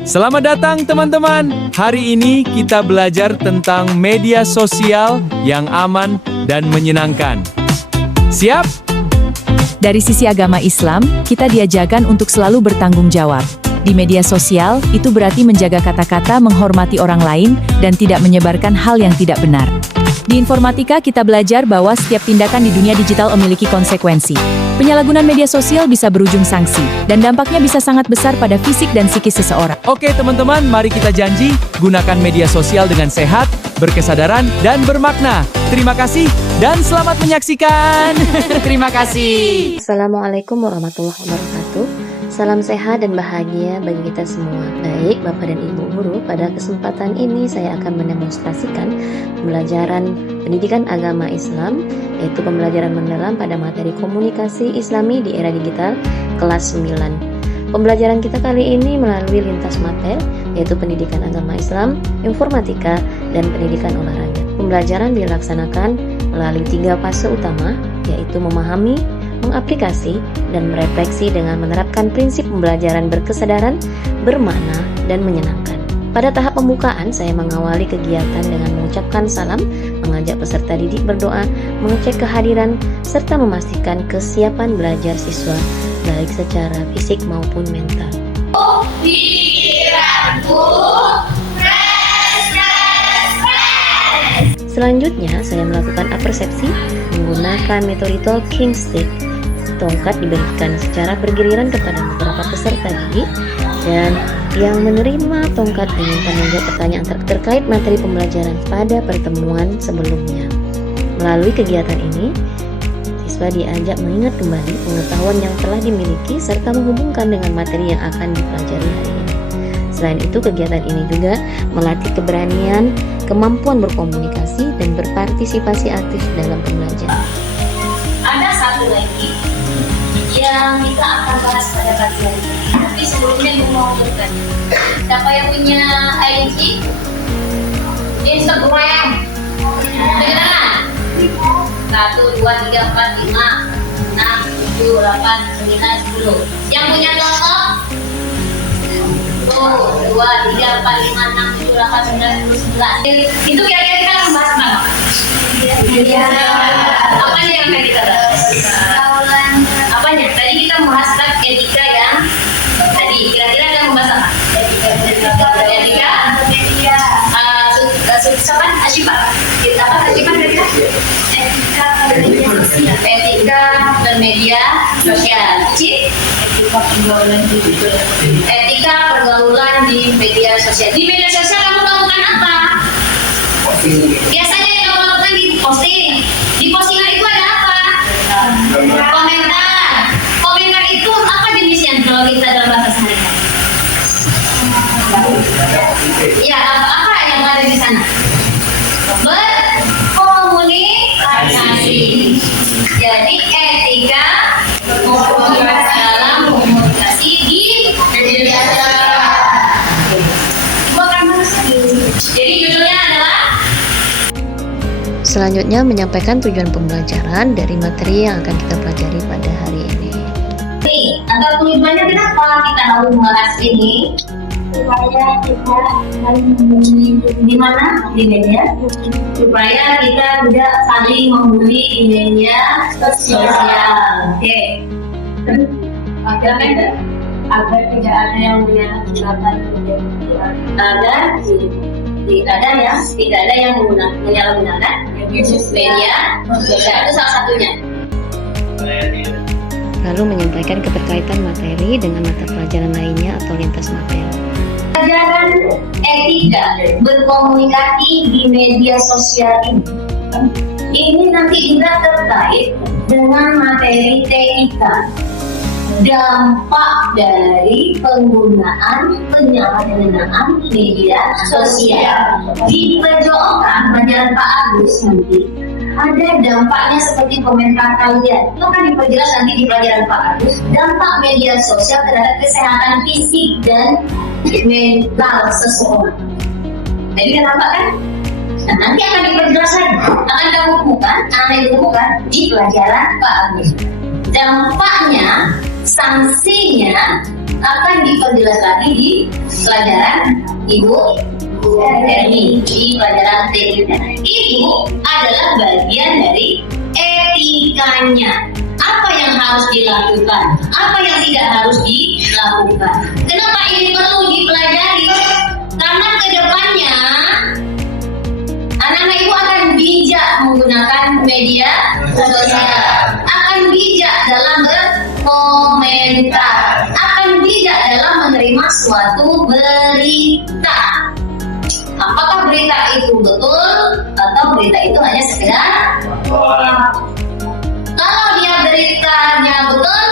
Selamat datang teman-teman. Hari ini kita belajar tentang media sosial yang aman dan menyenangkan. Siap? Dari sisi agama Islam, kita diajarkan untuk selalu bertanggung jawab. Di media sosial, itu berarti menjaga kata-kata, menghormati orang lain, dan tidak menyebarkan hal yang tidak benar. Di informatika, kita belajar bahwa setiap tindakan di dunia digital memiliki konsekuensi. Penyalahgunaan media sosial bisa berujung sanksi, dan dampaknya bisa sangat besar pada fisik dan psikis seseorang. Oke teman-teman, mari kita janji gunakan media sosial dengan sehat, berkesadaran, dan bermakna. Terima kasih dan selamat menyaksikan. Terima kasih. Assalamualaikum warahmatullahi wabarakatuh. Salam sehat dan bahagia bagi kita semua. Baik Bapak dan Ibu guru, pada kesempatan ini saya akan mendemonstrasikan pembelajaran pendidikan agama Islam, yaitu pembelajaran mendalam pada materi komunikasi Islami di era digital kelas 9. Pembelajaran kita kali ini melalui lintas materi, yaitu pendidikan agama Islam, informatika, dan pendidikan olahraga. Pembelajaran dilaksanakan melalui 3 fase utama, yaitu memahami, mengaplikasi, dan merefleksi dengan menerapkan prinsip pembelajaran berkesadaran, bermakna, dan menyenangkan. Pada tahap pembukaan, saya mengawali kegiatan dengan mengucapkan salam, mengajak peserta didik berdoa, mengecek kehadiran, serta memastikan kesiapan belajar siswa, baik secara fisik maupun mental. Selanjutnya, saya melakukan apersepsi menggunakan metode talking stick. Tongkat diberikan secara bergiliran kepada beberapa peserta didik, dan yang menerima tongkat diminta menjawab pertanyaan terkait materi pembelajaran pada pertemuan sebelumnya. Melalui kegiatan ini, siswa diajak mengingat kembali pengetahuan yang telah dimiliki serta menghubungkan dengan materi yang akan dipelajari hari ini. Selain itu, kegiatan ini juga melatih keberanian, kemampuan berkomunikasi, dan berpartisipasi aktif dalam pembelajaran. Ada satu lagi yang kita akan bahas pada pagi hari ini. Tapi sebelumnya gue mau bertanya, siapa yang punya IG? Instagram? Bagi tangan. 1, 2, 3, 4, 5, 6, 7, 8, 9, 10. Yang punya contoh? 1, 2, 3, 4, 5, 6, 7, 8, 9, 10, 11. Itu kira-kira kita akan bahas apa? Apa yang akan kita bahas? Apanya? Tadi kita membahas etika yang tadi kira-kira akan membahas apa? Etika siapa? Asyifa. Kita apa? Asyifa kira-kira? Etika bermedia sosial. Etika pergaulan di media sosial. Di media sosial kamu lakukan apa? Biasanya yang kamu lakukan di posting. Di postingan itu ada apa? Komentar. Komentar itu apa jenisnya kalau kita dalam bahasa sehari-hari? Ya, apa yang ada di sana? Berkomunikasi. Jadi etika dalam komunikasi di media sosial. Jadi judulnya adalah. Selanjutnya menyampaikan tujuan pembelajaran dari materi yang akan kita pelajari pada hari ini. Nih, atau tujuannya kenapa kita harus membahas ini? Supaya kita di mana? Di media. Supaya kita tidak saling membuli di media sosial. Oke. Agar tidak ada yang menyalahgunakan media sosial. Tidak ada yang menyalahgunakan media sosial. Itu salah satunya. Lalu menyampaikan keterkaitan materi dengan mata pelajaran lainnya atau lintas materi. Pelajaran etika berkomunikasi di media sosial ini nanti juga terkait dengan materi TIK, dampak dari penggunaan penyalahgunaan media sosial. Di pelajaran Pak Agus nanti ada dampaknya seperti komentar kalian. Itu kan diperjelas nanti di pelajaran Pak Agus. Dampak media sosial terhadap kesehatan fisik dan mental seseorang. Jadi kenapa kan? Nah, nanti akan diperjelas lagi. Akan ditemukan di pelajaran Pak Agus. Dampaknya, sanksinya akan diperjelas lagi di pelajaran Ibu Hermi, di pelajaran tekniknya. Itu adalah bagian dari etikanya. Apa yang harus dilakukan, apa yang tidak harus dilakukan. Kenapa ini perlu dipelajari? Karena kedepannya anak-anak ibu akan bijak menggunakan media sosial, akan bijak dalam berkomentar, akan bijak dalam menerima suatu berita. Apakah berita itu betul atau berita itu hanya sekedar kalau dia beritanya betul,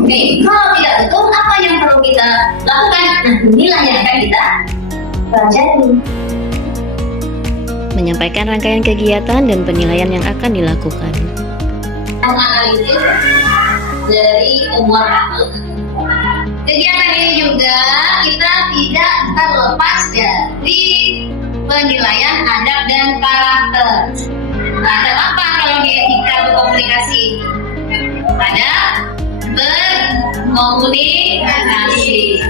oke. Kalau tidak betul, apa yang perlu kita lakukan? Nah, inilah yang akan kita pelajari. Menyampaikan rangkaian kegiatan dan penilaian yang akan dilakukan. Menganalisis dari temuan itu. Kegiatan ini juga kita tidak terlepas dari penilaian adab dan karakter. Adab apa kalau di etika berkomunikasi? Adab berkomunikasi.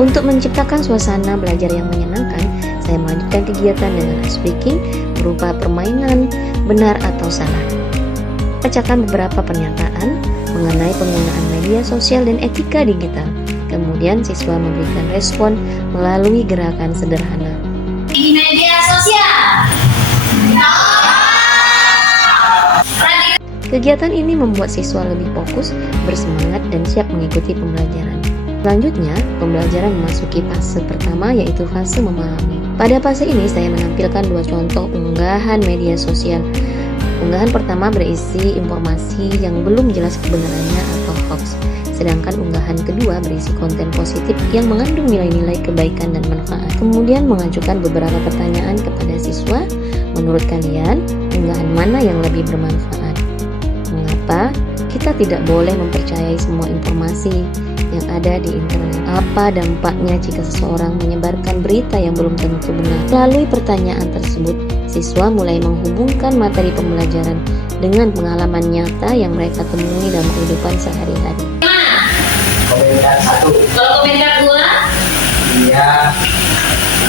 Untuk menciptakan suasana belajar yang menyenangkan, saya melanjutkan kegiatan dengan ice breaking berupa permainan benar atau salah. Bacakan beberapa pernyataan mengenai penggunaan media sosial dan etika digital. Kemudian siswa memberikan respon melalui gerakan sederhana. Di media sosial. Kegiatan ini membuat siswa lebih fokus, bersemangat, dan siap mengikuti pembelajaran. Selanjutnya, pembelajaran memasuki fase pertama, yaitu fase memahami. Pada fase ini, saya menampilkan 2 contoh unggahan media sosial. Unggahan pertama berisi informasi yang belum jelas kebenarannya atau hoax, sedangkan unggahan kedua berisi konten positif yang mengandung nilai-nilai kebaikan dan manfaat. Kemudian mengajukan beberapa pertanyaan kepada siswa. Menurut kalian, unggahan mana yang lebih bermanfaat? Mengapa kita tidak boleh mempercayai semua informasi yang ada di internet? Apa dampaknya jika seseorang menyebarkan berita yang belum tentu benar? Melalui pertanyaan tersebut, siswa mulai menghubungkan materi pembelajaran dengan pengalaman nyata yang mereka temui dalam kehidupan sehari-hari. Komentar 1, Kalau komentar 2, dia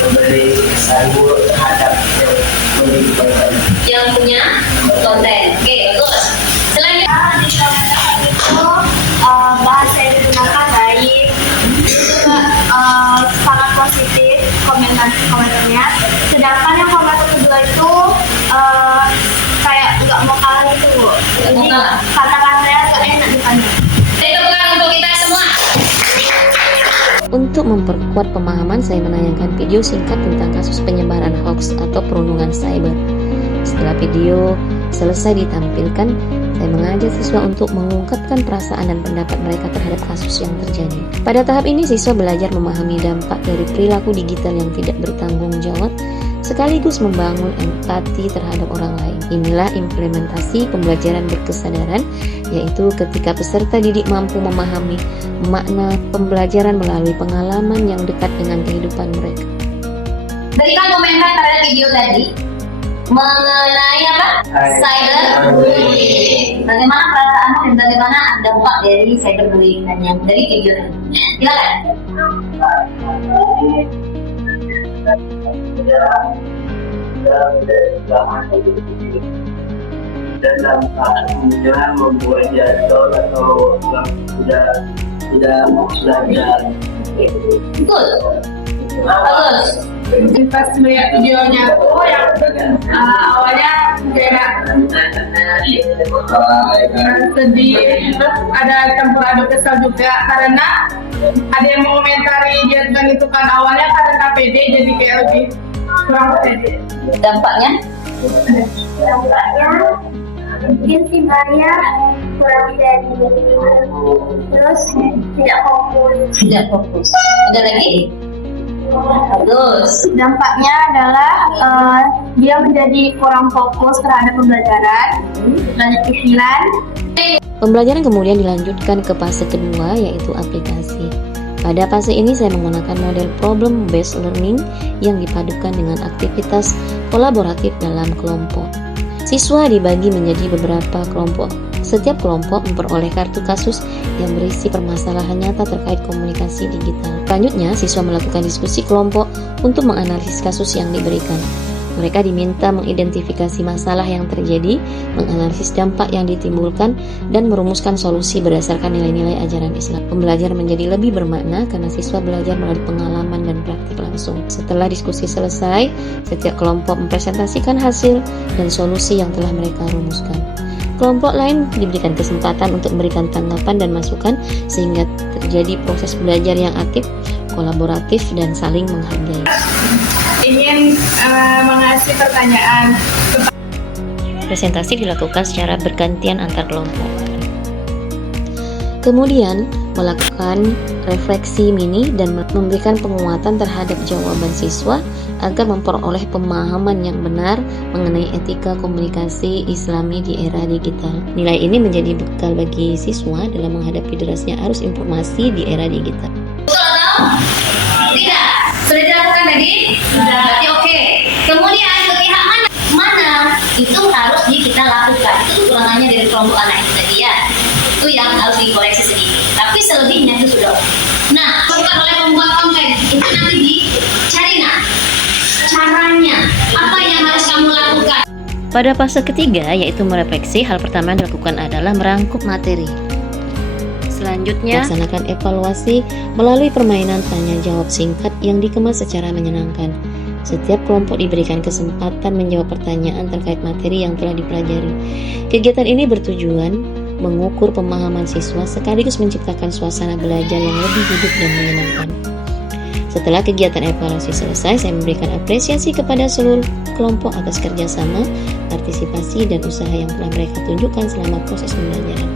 memberi sayur terhadap yang memiliki konten. yang punya konten. Oke, bagus. Selanjutnya Di komentar itu bahasa yang digunakan baik, juga sangat positif komentarnya. Sedangkan yang komentar kedua itu kayak nggak mau kalah gitu, Bu. Nggak mau Jadi kalah. kata-katanya nggak enak dipandang. tegukan untuk kita semua. Untuk memperkuat pemahaman, saya menayangkan video singkat tentang kasus penyebaran hoax atau perundungan cyber. Setelah video selesai ditampilkan, saya mengajak siswa untuk mengungkapkan perasaan dan pendapat mereka terhadap kasus yang terjadi. Pada tahap ini, siswa belajar memahami dampak dari perilaku digital yang tidak bertanggung jawab, sekaligus membangun empati terhadap orang lain. Inilah implementasi pembelajaran berkesadaran, yaitu ketika peserta didik mampu memahami makna pembelajaran melalui pengalaman yang dekat dengan kehidupan mereka. Berikan komentar terhadap video tadi mengenai apa? Cyberbullying. Bagaimana perasaanmu dan bagaimana dampak dari cyberbullying dan yang dari video tadi? Silakan. Dan dalam jangan membuat jadwal atau sudah belajar. Betul. Bagus. Pas melihat videonya tuh yang awalnya kayak sedih, terus ada campur aduk kesal juga karena ada yang mengomentari dia itu kan awalnya karena pede jadi kayak lebih kurang pede. Dampaknya? Mungkin timbannya kurang pede, terus tidak fokus. Tidak fokus. Ada lagi? Bagus. Dampaknya adalah dia menjadi kurang fokus terhadap pembelajaran, banyak pikiran. Pembelajaran kemudian dilanjutkan ke fase kedua, yaitu aplikasi. Pada fase ini saya menggunakan model problem-based learning yang dipadukan dengan aktivitas kolaboratif dalam kelompok. Siswa dibagi menjadi beberapa kelompok Setiap kelompok memperoleh kartu kasus yang berisi permasalahan nyata terkait komunikasi digital. Selanjutnya, siswa melakukan diskusi kelompok untuk menganalisis kasus yang diberikan. Mereka diminta mengidentifikasi masalah yang terjadi, menganalisis dampak yang ditimbulkan, dan merumuskan solusi berdasarkan nilai-nilai ajaran Islam. Pembelajaran menjadi lebih bermakna karena siswa belajar melalui pengalaman dan praktik langsung. Setelah diskusi selesai, setiap kelompok mempresentasikan hasil dan solusi yang telah mereka rumuskan. Kelompok lain diberikan kesempatan untuk memberikan tanggapan dan masukan sehingga terjadi proses belajar yang aktif, kolaboratif, dan saling menghargai. Ingin mengasih pertanyaan. Presentasi dilakukan secara bergantian antar kelompok. Kemudian melakukan refleksi mini dan memberikan penguatan terhadap jawaban siswa agar memperoleh pemahaman yang benar mengenai etika komunikasi Islami di era digital. Nilai ini menjadi bekal bagi siswa dalam menghadapi derasnya arus informasi di era digital. Tidak. Sudah dilakukan tadi? Sudah. Berarti oke. Kemudian ke pihak mana itu harus kita lakukan. Itu kekurangannya dari kelompok anak itu tadi ya. Itu yang harus dikoreksi sedikit. Tapi selebihnya itu sudah. Nah, bukan oleh pembuat konten itu nanti dicari caranya. Apa yang harus kamu lakukan? Pada fase ketiga, yaitu merefleksi, hal pertama yang dilakukan adalah merangkup materi. Selanjutnya, laksanakan evaluasi melalui permainan tanya-jawab singkat yang dikemas secara menyenangkan. Setiap kelompok diberikan kesempatan menjawab pertanyaan terkait materi yang telah dipelajari. Kegiatan ini bertujuan mengukur pemahaman siswa sekaligus menciptakan suasana belajar yang lebih hidup dan menyenangkan. Setelah kegiatan evaluasi selesai, saya memberikan apresiasi kepada seluruh kelompok atas kerjasama, partisipasi, dan usaha yang telah mereka tunjukkan selama proses pembelajaran.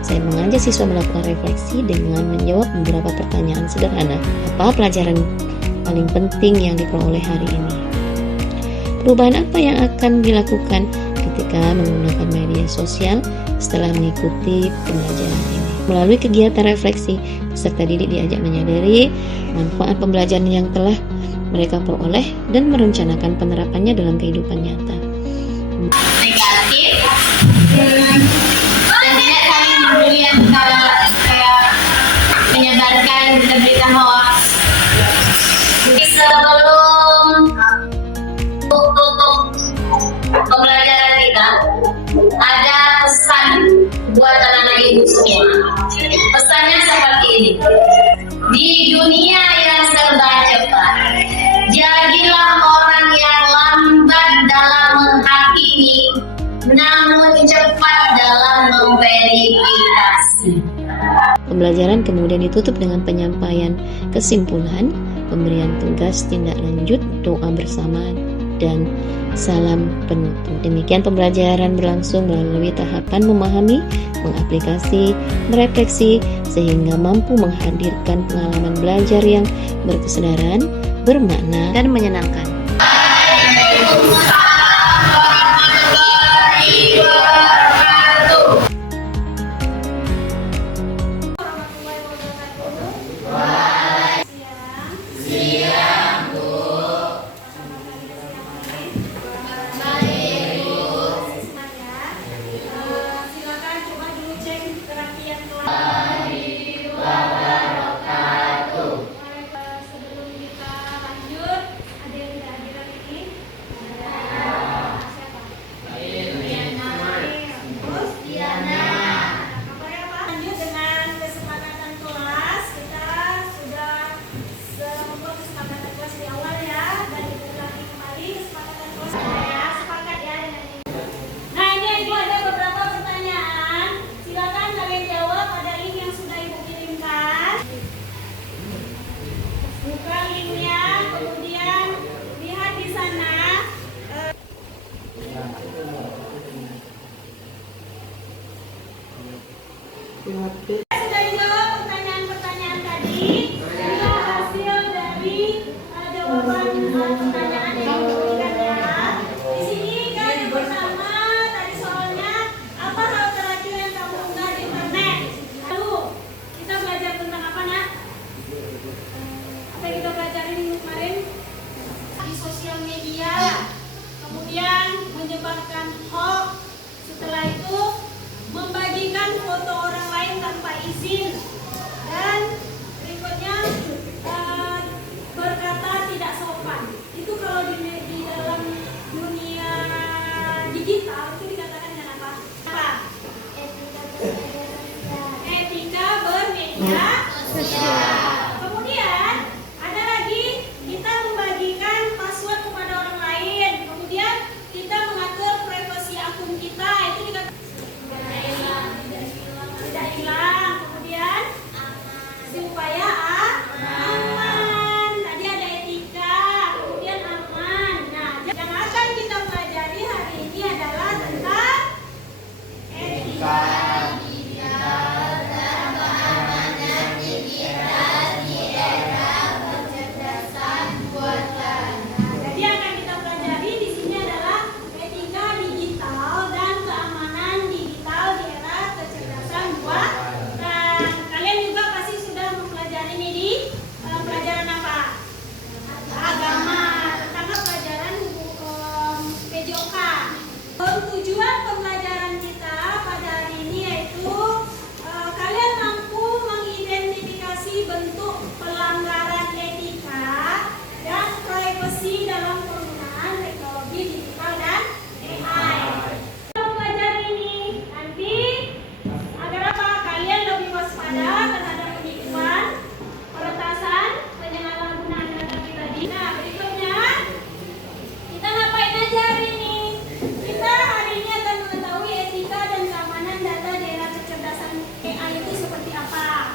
Saya mengajak siswa melakukan refleksi dengan menjawab beberapa pertanyaan sederhana. Apa pelajaran paling penting yang diperoleh hari ini? Perubahan apa yang akan dilakukan ketika menggunakan media sosial setelah mengikuti pembelajaran ini? Melalui kegiatan refleksi, peserta didik diajak menyadari manfaat pembelajaran yang telah mereka peroleh dan merencanakan penerapannya dalam kehidupan nyata. Negatif. Dan tidak saling membuli antara kayak menyebarkan berita-berita hoax. Jadi sebelum tutup pembelajaran kita, ada pesan buat anak-anak ibu semua. Pesannya seperti ini. Di dunia yang serba cepat, jadilah orang yang lambat dalam menghakimi, namun cepat dalam memverifikasi. Pembelajaran kemudian ditutup dengan penyampaian kesimpulan, pemberian tugas tindak lanjut, doa bersama, dan salam penutup. Demikian pembelajaran berlangsung melalui tahapan memahami, mengaplikasi, merefleksi, sehingga mampu menghadirkan pengalaman belajar yang berkesedaran, bermakna, dan menyenangkan. Sebelum kita lanjut, ada yang tidak media sosial. Kemudian ada lagi kita membagikan password kepada orang lain. Kemudian kita mengatur privasi akun kita, itu juga tidak hilang. Kemudian supaya aman. Tadi ada etika, kemudian aman. Nah, yang akan kita pelajari hari ini adalah tentang etika. Jadi yang akan kita pelajari di sini adalah etika digital dan keamanan digital di era kecerdasan buatan. Kalian juga pasti sudah mempelajari ini di pelajaran apa? Agama, tentang pelajaran PJOK. Tujuan pembelajaran kita pada hari ini yaitu kalian mampu mengidentifikasi bentuk pelanggaran etika dan privasi dalam penggunaan teknologi digital dan AI. Mempelajari ini nanti agar apa? Kalian lebih waspada terhadap penipuan, peretasan, penyalahgunaan data pribadi. Nah, berikutnya kita ngapain aja hari ini? Kita hari ini akan mengetahui etika dan keamanan data di era kecerdasan AI itu seperti apa.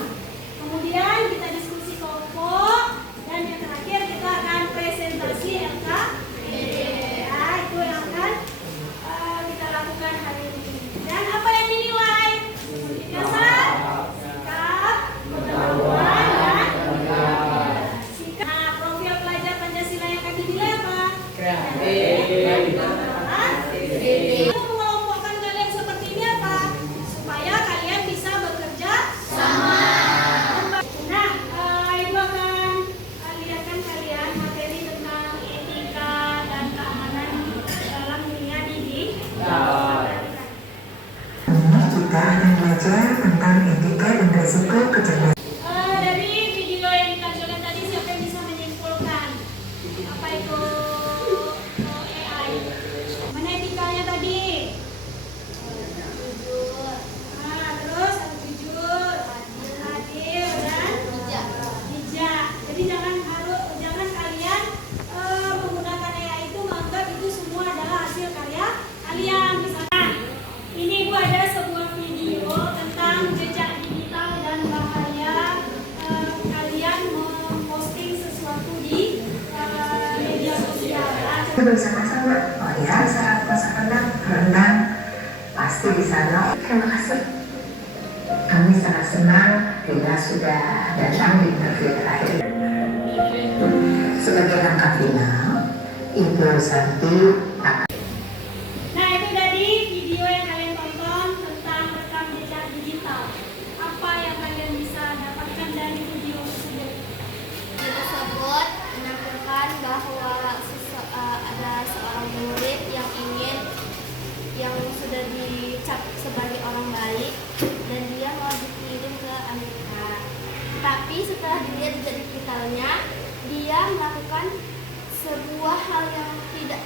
Kemudian kita diskusi kelompok dan yang terakhir kita akan presentasi LKPD. Ya, itu yang akan kita lakukan hari ini. Dan apa yang dinilai? Dasar, sikap, pengetahuan, dan sikap. Nah, profil pelajar Pancasila yang akan dinilai apa? Aku mengelompokkan kalian seperti ini apa? Supaya kalian bisa bekerja sama. Nah, Ibu akan lihatkan kalian materi tentang etika dan keamanan dalam dunia digital. Kita akan belajar tentang etika dan resiko kecerdasan. Dari video yang ditampilkan tadi, siapa yang bisa menyimpulkan apa itu AI? Mana etikanya tadi? Jujur. Nah, terus harus jujur, adil, dan bijak. Jadi jangan kalian menggunakan AI itu menganggap itu semua adalah hasil karya kalian. Misalnya, ini Ibu ada sebuah video tentang jejak digital dan bahaya kalian memposting sesuatu di media sosial. Bersama-sama, oh ya, saat masakan rendang pasti di sana. Terima kasih. Kami sangat senang bila sudah datang di interview terakhir. Sebagai langkah final, Ibu Santi akan Nah, itu tadi video yang kalian tonton tentang rekam jejak digital. Apa yang kalian bisa dapatkan dari video tersebut? Video tersebut menampilkan bahwa ada seorang murid yang sudah dicap sebagai orang baik dan dia mau dikirim ke Amerika. Tapi setelah dilihat jejak digitalnya, dia melakukan sebuah hal yang tidak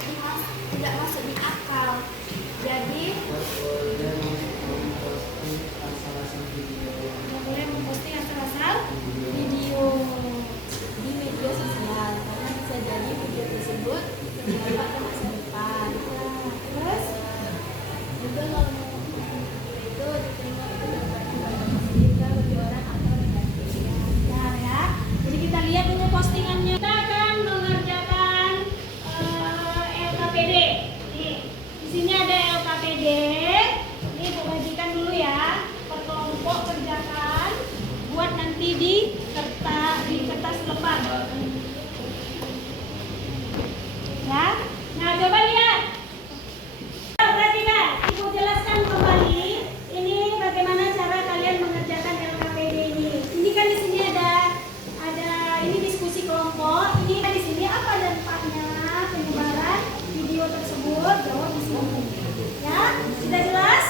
masuk di akal. Jadi Boleh memposting asal-asal video di media sosial karena bisa jadi video tersebut berdampak ke masa depan. terus Juga kalau mau itu diterima itu dapat positif bagi orang atau negatif. Nah, ya. Jadi kita lihat dulu postingannya. Kita akan mengerjakan LKPD. Nih, di sini ada LKPD. Ini bagikan dulu ya. Per kelompok kerjakan. Buat nanti di kertas lembar. Ya. Nah, coba lihat. Perhatikan, Ibu jelaskan kembali. Ini bagaimana cara kalian mengerjakan LKPD ini. Ini kan di sini ada ini diskusi kelompok. Ini di sini apa dampaknya penyebaran video tersebut? Jawab di sini. Ya, sudah jelas?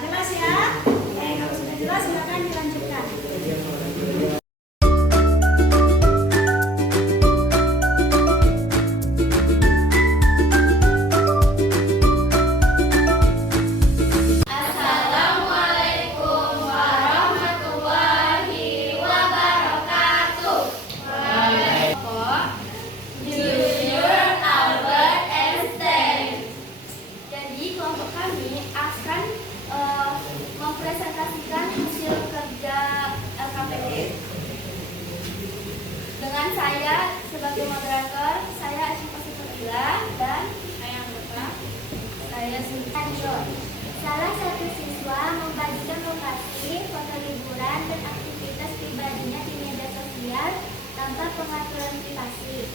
Jelas ya? Kalau sudah jelas silakan dilanjutkan. sebagai moderator, saya Asyifa Sifatila dan saya anggota. Saya Sinta Dion. Salah satu siswa membagikan lokasi, foto liburan, dan aktivitas pribadinya di media sosial tanpa pengaturan privasi.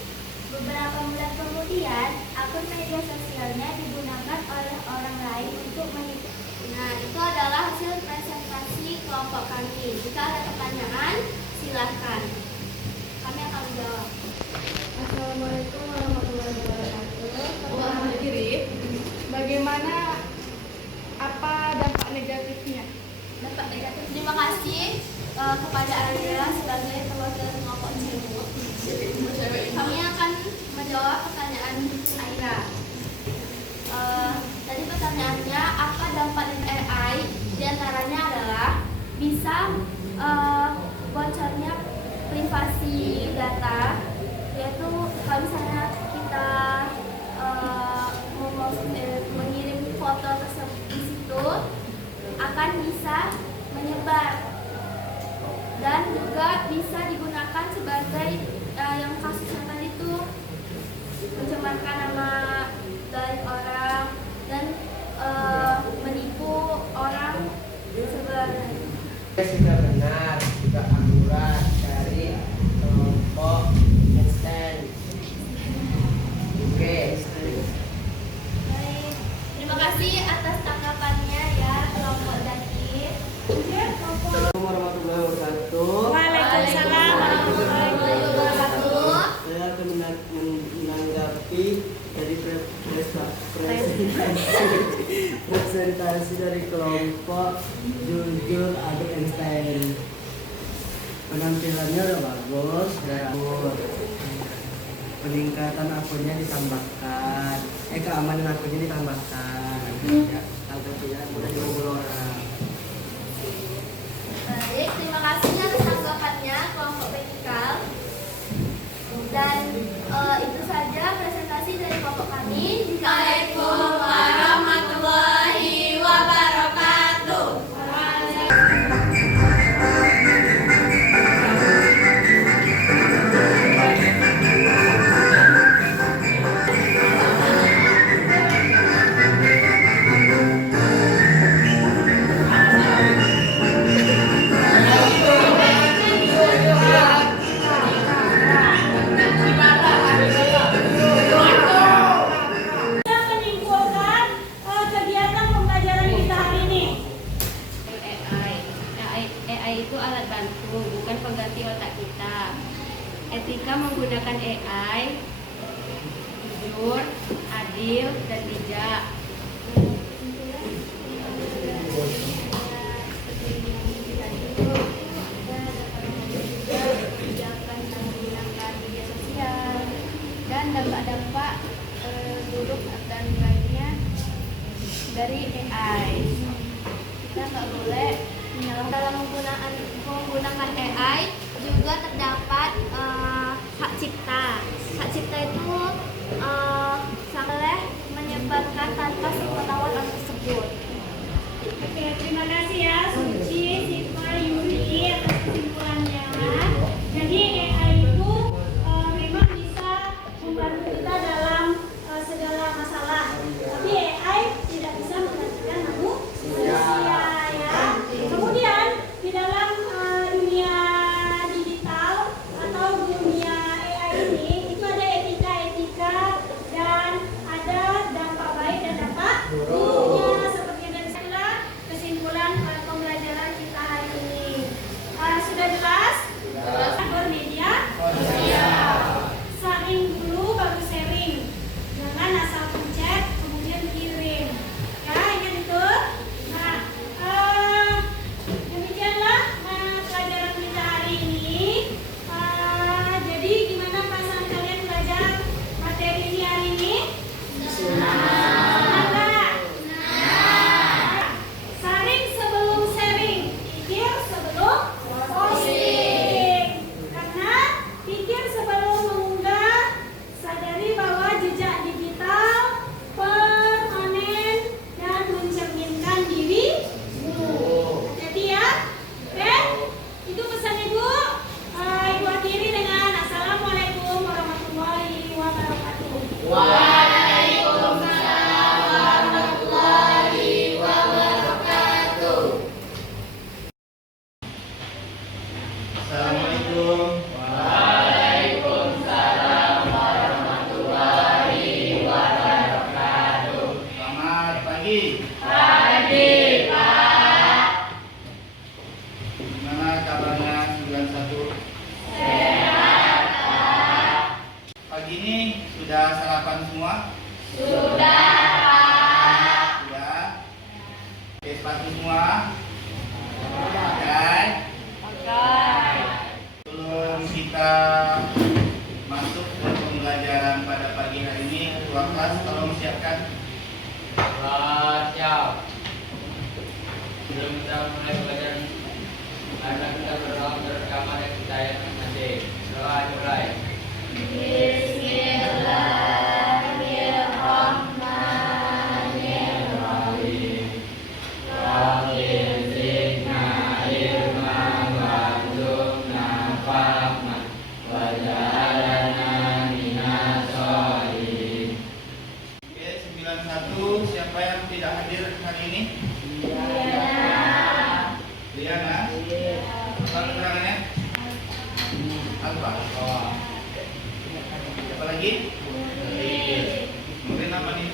Beberapa bulan kemudian, akun media sosialnya digunakan oleh orang lain untuk menipu. Nah, itu adalah hasil presentasi kelompok kami. Jika ada pertanyaan, silahkan. Kami akan menjawab. Assalamualaikum warahmatullahi wabarakatuh. Bagaimana apa dampak negatifnya? Dampak negatif. Terima kasih kepada Aira sebagai perwakilan kelompok Cimut. Kami akan menjawab pertanyaan Aira. Tadi pertanyaannya, apa dampak dari AI? Di antaranya adalah bisa bocornya privasi data, yaitu kalau misalnya kita mengirim foto tersebut di situ akan bisa menyebar dan juga bisa digunakan sebagai yang kasus yang tadi itu mencemarkan nama baik orang dan menipu orang sebenarnya. Sudah benar, juga akurat dari kelompok Einstein. Oke. Baik, terima kasih atas tanggapannya ya kelompok Zakir. Assalamualaikum warahmatullahi wabarakatuh. Waalaikumsalam warahmatullahi wabarakatuh. Saya akan menanggapi dari presentasi dari kelompok Jujur Aduk Einstein. Penampilannya udah bagus, bagus. Peningkatan akunnya ditambahkan, keamanan akunnya ditambahkan. Ya, agar tidak mudah dibobol orang. Baik, terima kasih atas tanggapannya kelompok vertikal. Dan itu saja presentasi dari kelompok kami. Assalamualaikum warahmatullahi wabarakatuh. Kita menyimpulkan kegiatan pembelajaran kita hari ini. AI itu alat bantu, bukan pengganti otak kita. Etika menggunakan AI jujur, adil, dan bijak. Dan dampak-dampak buruk dan lainnya dari AI. Kita nggak boleh dalam menggunakan AI juga terdapat hak cipta. Hak cipta itu boleh menyebarkan tanpa sepengetahuan orang tersebut. Oke, terima kasih ya Suci, Siva, Yuri atas kesimpulannya. Jadi AI itu memang bisa membantu kita dalam segala masalah. Tapi AI tidak bisa menggantikan manusia ya. Kemudian di dalam dunia digital atau dunia AI ini itu ada etika-etika dan ada dampak baik dan dampak buruknya. Seperti dari kesimpulan pembelajaran kita hari ini. Assalamualaikum. Waalaikumsalam warahmatullahi wabarakatuh. Selamat pagi. Pagi, Pak. Gimana kabarnya 91? Sehat, Pak. Pagi ini sudah sarapan semua? Sudah, Pak. Sudah. Pakai sepatu semua? Pakai. Sebelum kita masuk ke pembelajaran pada pagi hari ini, ketua kelas tolong siapkan. Siap. Sebelum kita mulai pelajaran, mari kita berdoa bersama dan kita yang nanti. Doa mulai. Bismillahirrahmanirrahim. Oke, 91 siapa yang tidak hadir hari ini? Liana. Apa keterangannya? Alfa. Siapa lagi? Mungkin apa nih?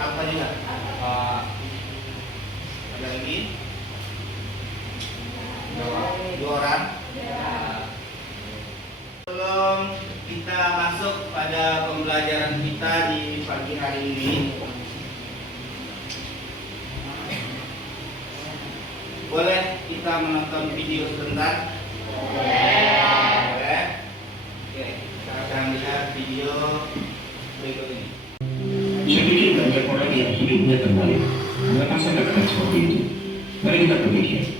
Alfa juga. Ada lagi? Dua orang. Sebelum kita masuk pada pembelajaran kita di pagi hari ini, boleh kita menonton video sebentar? Boleh. Oke, kita akan lihat video berikut ini. Saya pikir banyak orang yang hidupnya terbalik. Mengapa saya katakan seperti itu? Mari kita berpikir.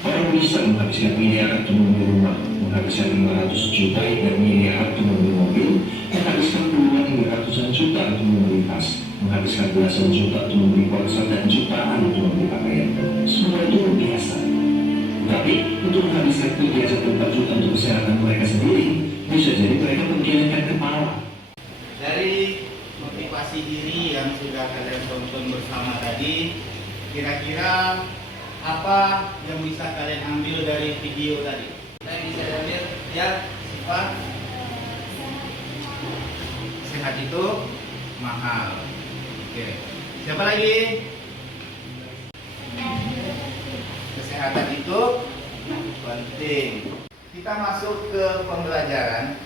Orang bisa menghabiskan miliaran untuk membeli rumah, menghabiskan 500 juta hingga miliaran untuk membeli mobil, menghabiskan puluhan hingga ratusan juta untuk membeli tas, menghabiskan belasan juta untuk membeli ponsel dan jutaan untuk membeli pakaian. Semua itu biasa. Tapi untuk menghabiskan 3,4 juta untuk kesehatan mereka sendiri, bisa jadi mereka menggelengkan kepala. Dari motivasi diri yang sudah kalian tonton bersama tadi, kira-kira apa yang bisa kalian ambil dari video tadi? Saya bisa ambil ya, sifat sehat itu mahal. Oke. Siapa lagi? Kesehatan itu penting. Kita masuk ke pembelajaran.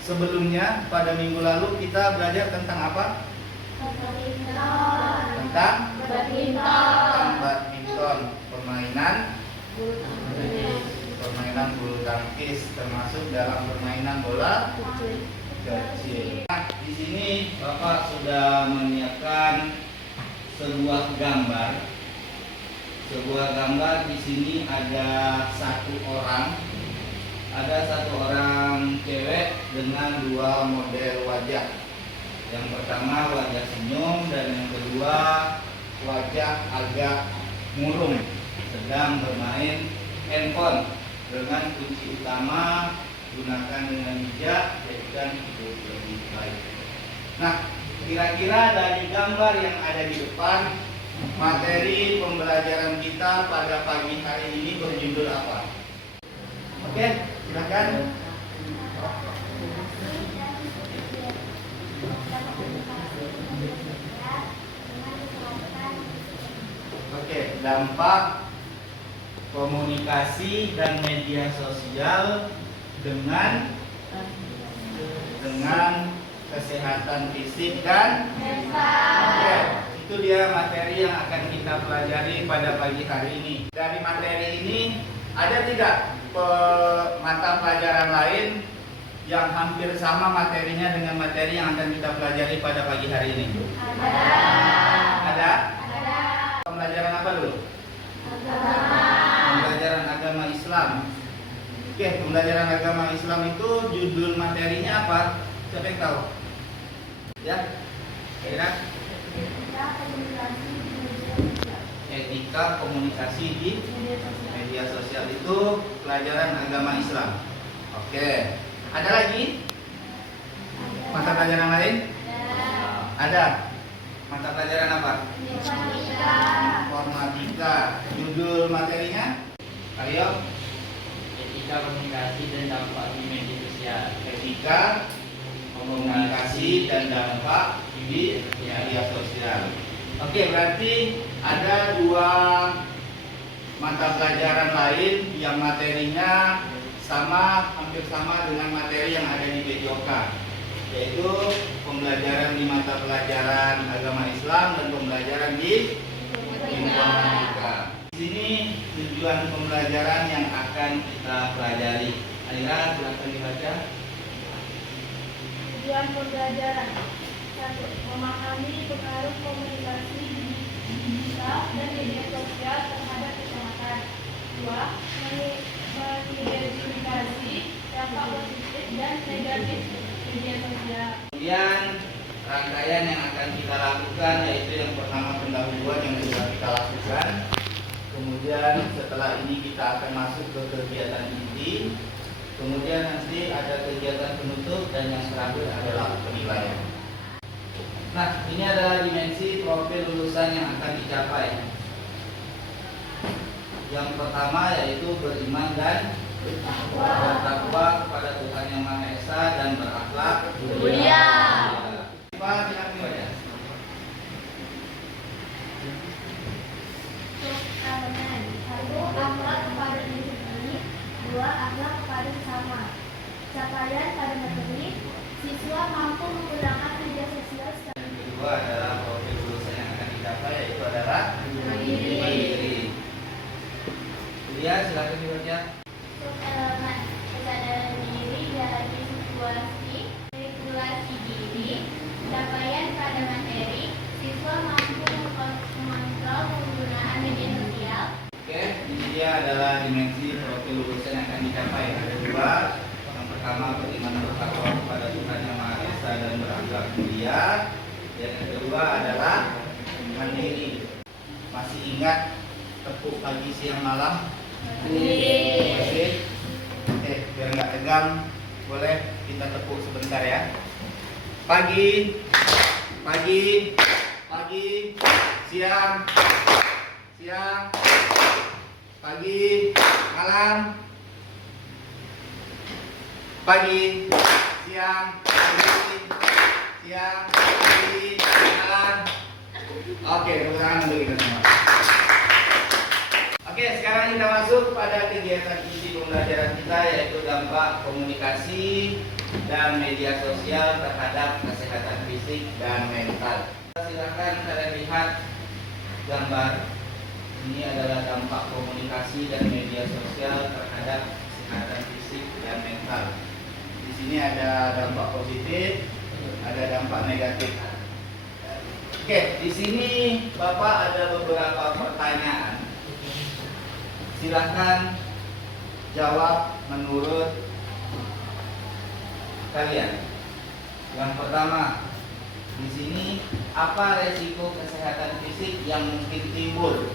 Sebelumnya pada minggu lalu kita belajar tentang apa? Tentang badminton, permainan bulu tangkis, termasuk dalam permainan bola kecil. Nah, di sini Bapak sudah menyiapkan sebuah gambar. Di sini ada satu orang cewek dengan dua model wajah. Yang pertama wajah senyum dan yang kedua wajah agak murung, sedang bermain handphone dengan kunci utama gunakan dengan bijak, jadikan hidup lebih baik. Nah, kira-kira dari gambar yang ada di depan, materi pembelajaran kita pada pagi hari ini berjudul apa? Oke, silakan. Oke, dampak komunikasi dan media sosial dengan kesehatan fisik dan mental. Oke, itu dia materi yang akan kita pelajari pada pagi hari ini. Dari materi ini ada tidak mata pelajaran lain yang hampir sama materinya dengan materi yang akan kita pelajari pada pagi hari ini? Ada? Pembelajaran apa dulu? Pembelajaran agama Islam. Oke, pembelajaran agama Islam itu judul materinya apa? Siapa yang tahu? Ya? Kira? Etika komunikasi di media sosial itu pelajaran agama Islam. Oke. Ada lagi? Mata pelajaran lain? Ada. Mata pelajaran apa? Informatika. Judul materinya? Ayo. etika komunikasi dan dampak di media sosial. Etika komunikasi dan dampak di media sosial. Oke, berarti ada dua mata pelajaran lain yang materinya hampir sama dengan materi yang ada di PJOK, yaitu pembelajaran di mata pelajaran agama Islam dan pembelajaran di informatika. Di sini tujuan pembelajaran yang akan kita pelajari. Aira, silakan dibaca. Tujuan pembelajaran: 1. Memahami pengaruh komunikasi digital dan media sosial terhadap kesehatan. 2. Mengidentifikasi dampak positif dan negatif media sosial. Kemudian rangkaian yang akan kita lakukan yaitu yang pertama pendahuluan yang sudah kita lakukan. Kemudian setelah ini kita akan masuk ke kegiatan inti. Kemudian nanti ada kegiatan penutup dan yang terakhir adalah penilaian. Nah, ini adalah dimensi profil lulusan yang akan dicapai. Yang pertama yaitu beriman dan bertakwa kepada Tuhan Yang Maha Esa dan berakhlak mulia. Pak, silakan baca. Keamanan: 1. Akhlak kepada diri sendiri. 2. Akhlak kepada sesama. Capaian pada materi: siswa mampu menggunakan media sosial secara Yang kedua adalah profil lulusan yang akan dicapai yaitu adalah mandiri. Kemudian silakan dibaca. elemen kesadaran diri dalam situasi regulasi diri. Capaian pada materi: siswa mampu mengontrol penggunaan media sosial. Oke, ini dia adalah dimensi profil lulusan yang akan dicapai. Ada dua. Yang pertama beriman dan bertakwa kepada Tuhan Yang Maha Esa dan berakhlak mulia. Yang kedua adalah mandiri. Masih ingat tepuk pagi siang malam? Masih? Biar nggak tegang, boleh kita tepuk sebentar ya. Pagi, pagi, pagi, siang, siang, pagi, malam, pagi, siang, pagi, siang, pagi, malam. Oke, tepuk tangan untuk kita semua. Oke, sekarang kita masuk pada kegiatan inti pembelajaran kita yaitu dampak komunikasi dan media sosial terhadap kesehatan fisik dan mental. Silakan kalian lihat gambar. Ini adalah dampak komunikasi dan media sosial terhadap kesehatan fisik dan mental. Di sini ada dampak positif, ada dampak negatif. Oke, di sini Bapak ada beberapa pertanyaan. Silahkan jawab menurut kalian. Yang pertama, di sini apa resiko kesehatan fisik yang mungkin timbul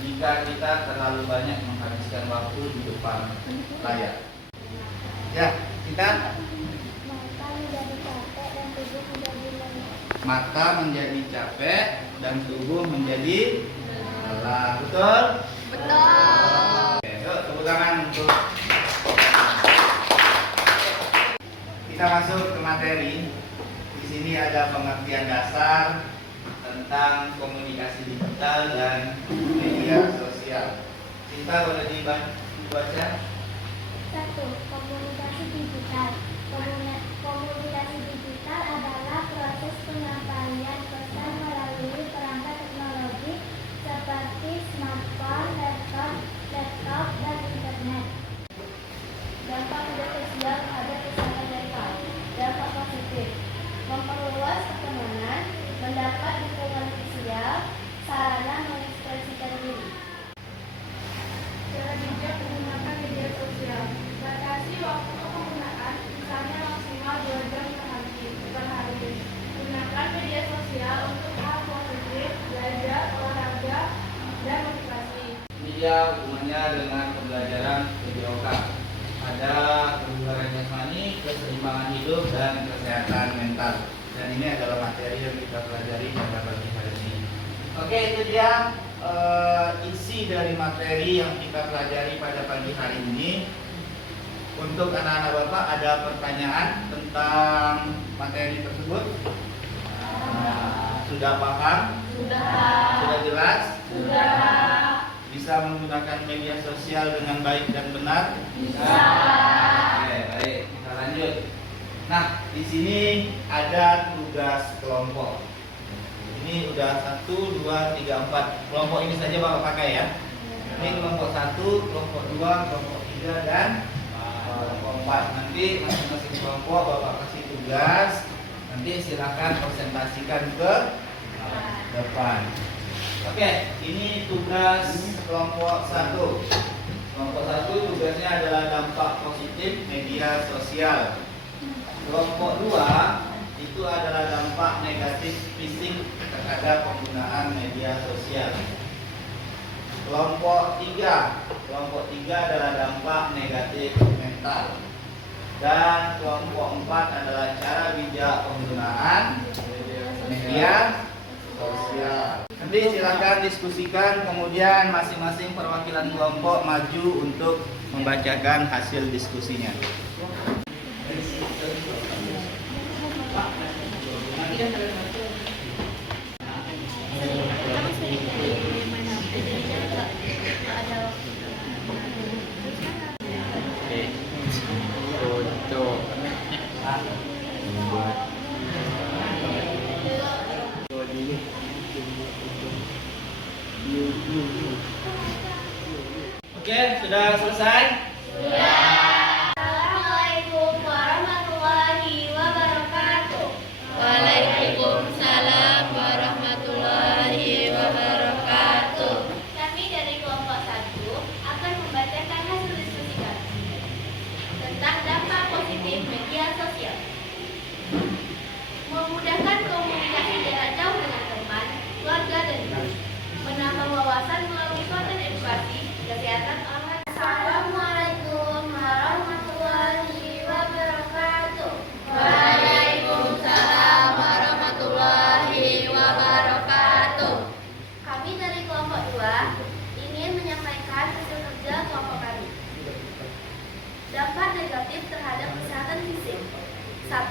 jika kita terlalu banyak menghabiskan waktu di depan layar? Ya, kita mata menjadi capek dan tubuh menjadi lelah. Betul? Betul. Oke, yuk, tepuk tangan untuk kita masuk ke materi. Di sini ada pengertian dasar tentang komunikasi digital dan media sosial. Kita boleh dibaca? 1. Komunikasi digital. Komunikasi digital adalah proses penyampaian pesan melalui perangkat teknologi seperti smartphone, laptop, dan internet. Dampak media sosial terhadap kesehatan mental. Dampak positif: memperluas pertemanan, mendapat dukungan sosial, sarana mengekspresikan diri. Cara bijak menggunakan media sosial. Batasi waktu penggunaan, misalnya maksimal 2 jam per hari. Gunakan media sosial untuk hal positif, belajar, olahraga, dan motivasi. Ini dia hubungannya dengan pembelajaran PJOK. Ada kebugaran jasmani, keseimbangan hidup, dan kesehatan mental. Dan ini adalah materi yang kita pelajari pada pagi hari ini. Oke, itu dia isi dari materi yang kita pelajari pada pagi hari ini. Untuk anak-anak Bapak ada pertanyaan tentang materi tersebut? Sudah paham? Sudah jelas? Bisa menggunakan media sosial dengan baik dan benar? Bisa. Oke, baik, kita lanjut. Nah, di sini ada tugas kelompok. Ini udah 1, 2, 3, 4. Kelompok ini saja Bapak pakai ya. Ini kelompok 1, kelompok 2, kelompok 3 dan kelompok 4. Nanti masing-masing kelompok Bapak kasih tugas. Nanti silakan presentasikan ke depan. Oke, ini tugas kelompok 1. Kelompok 1 tugasnya adalah dampak positif media sosial. Kelompok 2 itu adalah dampak negatif fisik terhadap penggunaan media sosial. Kelompok 3 adalah dampak negatif mental. Dan kelompok 4 adalah cara bijak penggunaan media sosial. Nanti silakan diskusikan, kemudian masing-masing perwakilan kelompok maju untuk membacakan hasil diskusinya. Oke, sudah selesai? Assalamualaikum warahmatullahi wabarakatuh. Waalaikumsalam warahmatullahi wabarakatuh. Kami dari kelompok 1 akan membacakan hasil diskusi kami tentang dampak positif media sosial. Memudahkan komunikasi jarak jauh dengan teman, keluarga, dan guru. Menambah wawasan melalui konten edukasi, kesehatan online. Assalamualaikum warahmatullahi wabarakatuh. Waalaikumsalam warahmatullahi wabarakatuh. Kami dari kelompok 2 ingin menyampaikan hasil kerja kelompok kami. Dampak negatif terhadap kesehatan fisik. 1.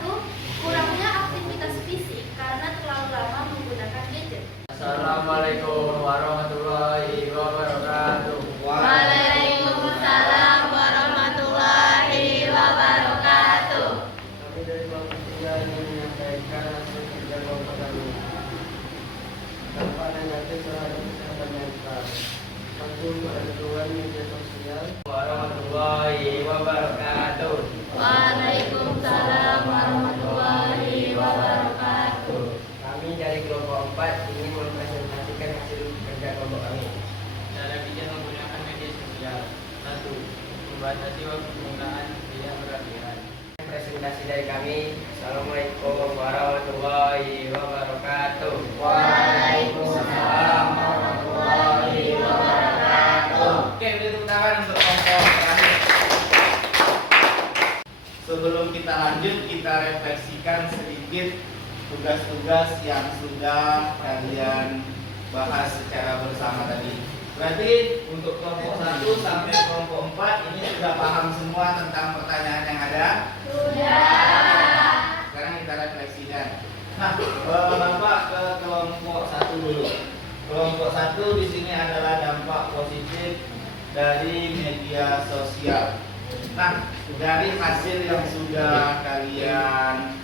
Kurangnya aktivitas fisik karena terlalu lama menggunakan gadget. Assalamualaikum warahmatullahi wabarakatuh. Waalaikumsalam warahmatullahi wabarakatuh. Kami dari kelompok 3 ingin menyampaikan hasil kerja kelompok kami. Dampak negatif terhadap kesehatan mental. 1. Keaduan media sosial. Warahmatullahi wabarakatuh. Waalaikumsalam warahmatullahi wabarakatuh. Kami dari kelompok 4 ingin mempresentasikan hasil kerja kelompok kami. Cara bijak menggunakan media sosial. 1. Membatasi waktu penggunaan tidak berlebihan. Presentasi dari kami. Assalamualaikum warahmatullahi wabarakatuh. Waalaikumsalam warahmatullahi wabarakatuh. Oke, beri tepuk tangan untuk kelompok terakhir. Sebelum kita lanjut, kita refleksikan sedikit tugas-tugas yang sudah kalian bahas secara bersama tadi. Berarti untuk kelompok 1 sampai kelompok 4 ini sudah paham semua tentang pertanyaan yang ada? Sudah. Sekarang kita refleksikan. Nah, Bapak ke kelompok 1 dulu. Kelompok 1 di sini adalah dampak positif dari media sosial. Nah, dari hasil yang sudah kalian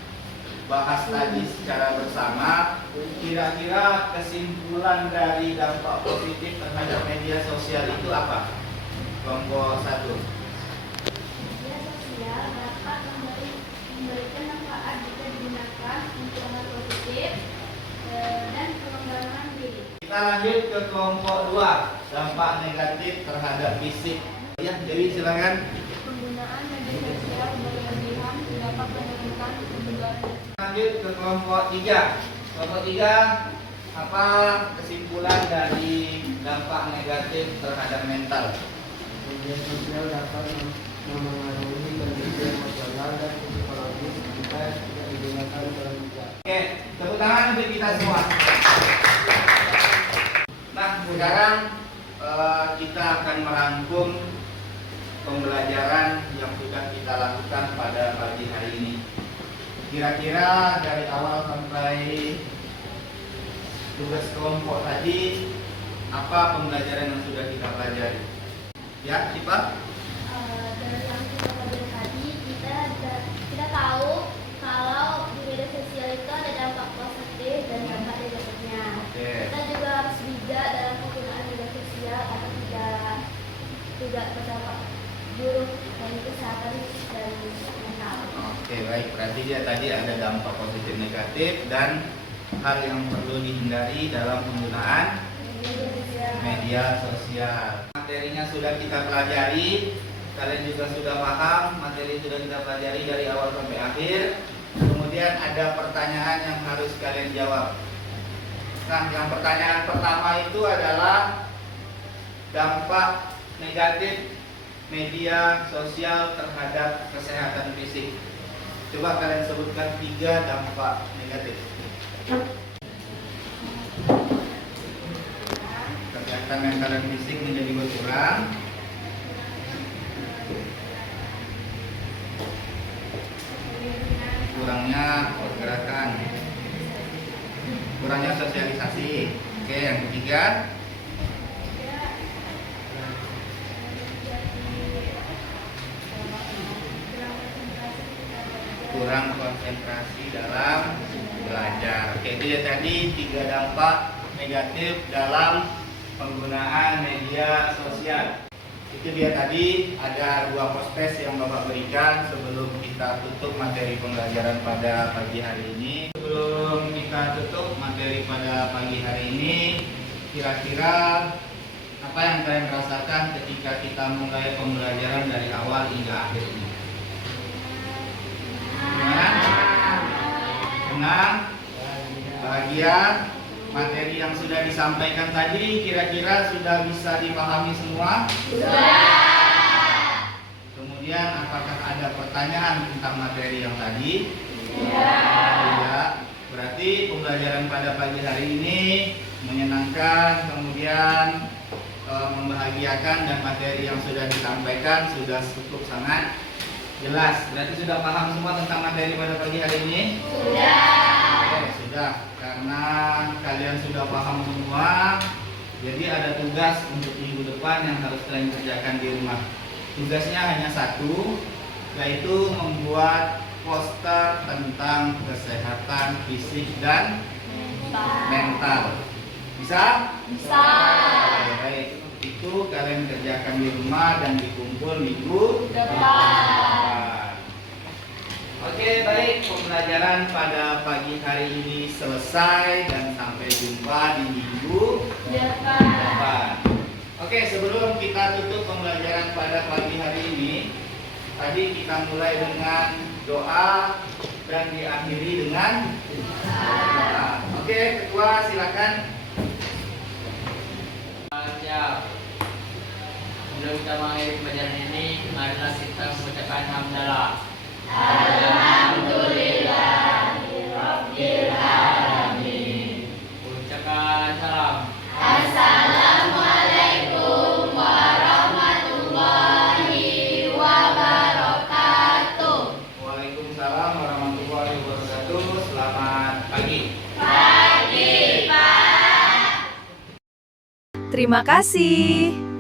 bahas tadi secara bersama, kira-kira kesimpulan dari dampak positif terhadap media sosial itu apa? Kelompok 1. Media sosial dapat memberikan manfaat jika digunakan untuk hal positif dan pengembangan diri. Kita lanjut ke kelompok 2, dampak negatif terhadap fisik. Ya, jadi silakan. Penggunaan media sosial berlebihan dapat menurunkan kebugaran. Lanjut ke kelompok 3. Kelompok 3, apa kesimpulan dari dampak negatif terhadap mental? Media sosial dapat memengaruhi kondisi emosional dan psikologis jika tidak digunakan dengan bijak. Oke, tepuk tangan untuk kita semua. Nah, sekarang kita akan merangkum pembelajaran yang sudah kita lakukan pada pagi hari ini. Kira-kira dari awal sampai tugas kelompok tadi, apa pembelajaran yang sudah kita pelajari? Ya, Cipa? Dari yang kita pelajari tadi, kita tahu kalau di media sosial itu ada dampak positif dan dampak negatifnya. Kita juga harus bijak dalam penggunaan media sosial agar tidak berdampak buruk bagi kesehatan dan mental. Oke, baik. Berarti dia tadi ada dampak positif negatif dan hal yang perlu dihindari dalam penggunaan media sosial. Materinya sudah kita pelajari, kalian juga sudah paham, materi sudah kita pelajari dari awal sampai akhir. Kemudian ada pertanyaan yang harus kalian jawab. Nah, yang pertanyaan pertama itu adalah dampak negatif media sosial terhadap kesehatan fisik. Coba kalian sebutkan 3 dampak negatif. Kesehatan mental dan fisik menjadi berkurang. Kurangnya pergerakan. Kurangnya sosialisasi. Oke, yang ketiga. Kurang konsentrasi dalam belajar. Oke, itu ya tadi 3 dampak negatif dalam penggunaan media sosial. Itu dia tadi ada 2 pospes yang Bapak berikan sebelum kita tutup materi pembelajaran pada pagi hari ini. Sebelum kita tutup materi pada pagi hari ini, kira-kira apa yang kalian rasakan ketika kita mulai pembelajaran dari awal hingga akhir ini? Senang? Bahagia? Materi yang sudah disampaikan tadi kira-kira sudah bisa dipahami semua? Sudah. Kemudian apakah ada pertanyaan tentang materi yang tadi? Tidak. Berarti pembelajaran pada pagi hari ini menyenangkan, kemudian membahagiakan, dan materi yang sudah disampaikan sudah cukup sangat jelas. Berarti sudah paham semua tentang materi pada pagi hari ini? Sudah. Oke, sudah. Karena kalian sudah paham semua, jadi ada tugas untuk minggu depan yang harus kalian kerjakan di rumah. Tugasnya hanya 1, yaitu membuat poster tentang kesehatan fisik dan mental. Bisa? Bisa. Oke, baik. Itu kalian kerjakan di rumah dan dikumpul minggu depan. Oke, baik. Pembelajaran pada pagi hari ini selesai dan sampai jumpa di minggu depan. Oke, sebelum kita tutup pembelajaran pada pagi hari ini, tadi kita mulai dengan doa dan diakhiri dengan doa. Oke, ketua silakan. Siap. Sebelum kita mengakhiri pembelajaran ini, marilah kita mengucapkan hamdalah. Alhamdulillahirabbil alamin. Ucapkan salam. Assalamualaikum warahmatullahi wabarakatuh. Waalaikumsalam warahmatullahi wabarakatuh. Selamat pagi. Pagi, Pak. Terima kasih.